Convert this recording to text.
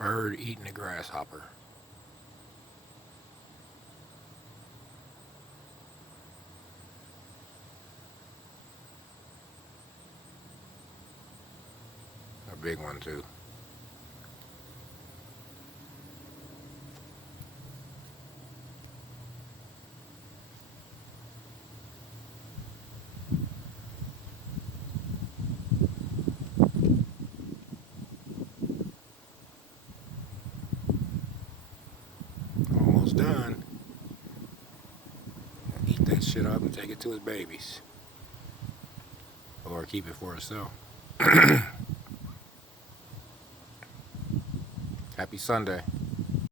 Bird eating a grasshopper. A big one too. Almost done. Eat that shit up and take it to his babies. Or keep it for itself. Happy Sunday.